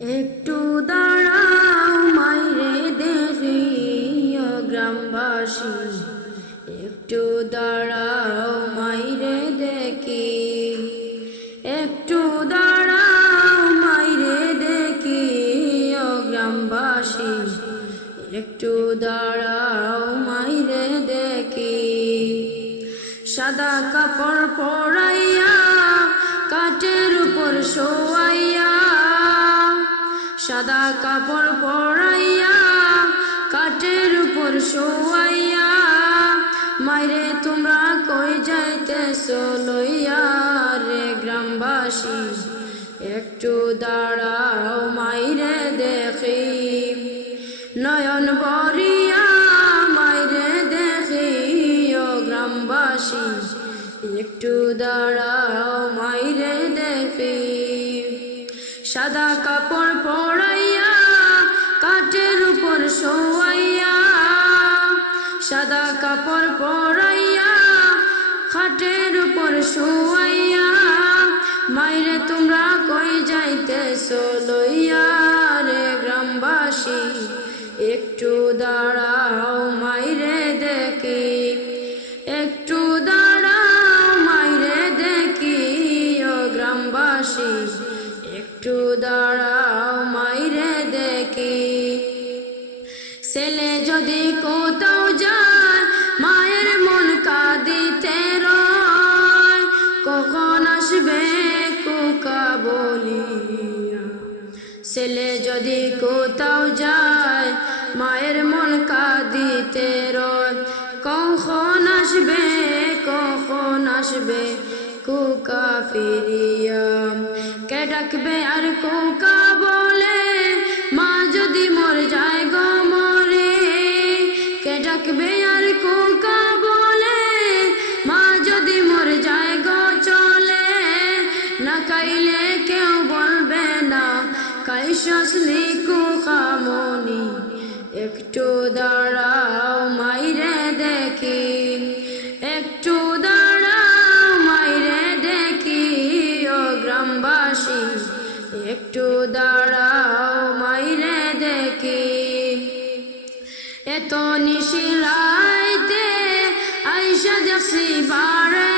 একটু দাঁড়াও, মাইরে ও গ্রামবাসী। একটু দাঁড়াও, মাইরে দেখি। একটু দাঁড়াও, মাইরে দেখি, ও গ্রামবাসী। একটু দাঁড়াও, মাইরে দেখি। সাদা কাপড় পরাইয়া, কাঠের উপর শোয়াইয়া সাদা কাপড় পরাইয়া, কাঠের উপর শোয়াইয়া, মাইরে, তোমরা কই যাইতে লইয়া রে গ্রামবাসী? একটু দাঁড়াও মাইরে দেখি। নয়ন বরিয়া মাইরে দেখি, ও গ্রামবাসী। একটু দাঁড়াও মাইরে দেখি। সাদা কাপড় পরাইয়া, কাঠের উপর শোয়াইয়া। সাদা কাপড় পরাইয়া, খাটের উপর শোয়াইয়া। মাইরে তোমরা কই যাইতেছ লইয়া রে গ্রামবাসী? একটু দাঁড়াও ছেলে যদি কোথাও যায়, মায়ের মন কাঁদিতে রয় কখন আসবে কোকা বলিয়া। ছেলে যদি কোথাও যায়, মায়ের মন কাঁদিতে রয় কখন আসবে কখন আসবে কুকা ফিরিয়া। কে ডাকবে আর কুকা কাইসলি কুকামনি একটু দাঁড়াও মাইরে দেখি একটু দাঁড়াও মাইরে দেখি ও গ্রামবাসী, একটু দাঁড়াও মাইরে দেখি এত নিশিলাইতে আইসা দেখছি বারে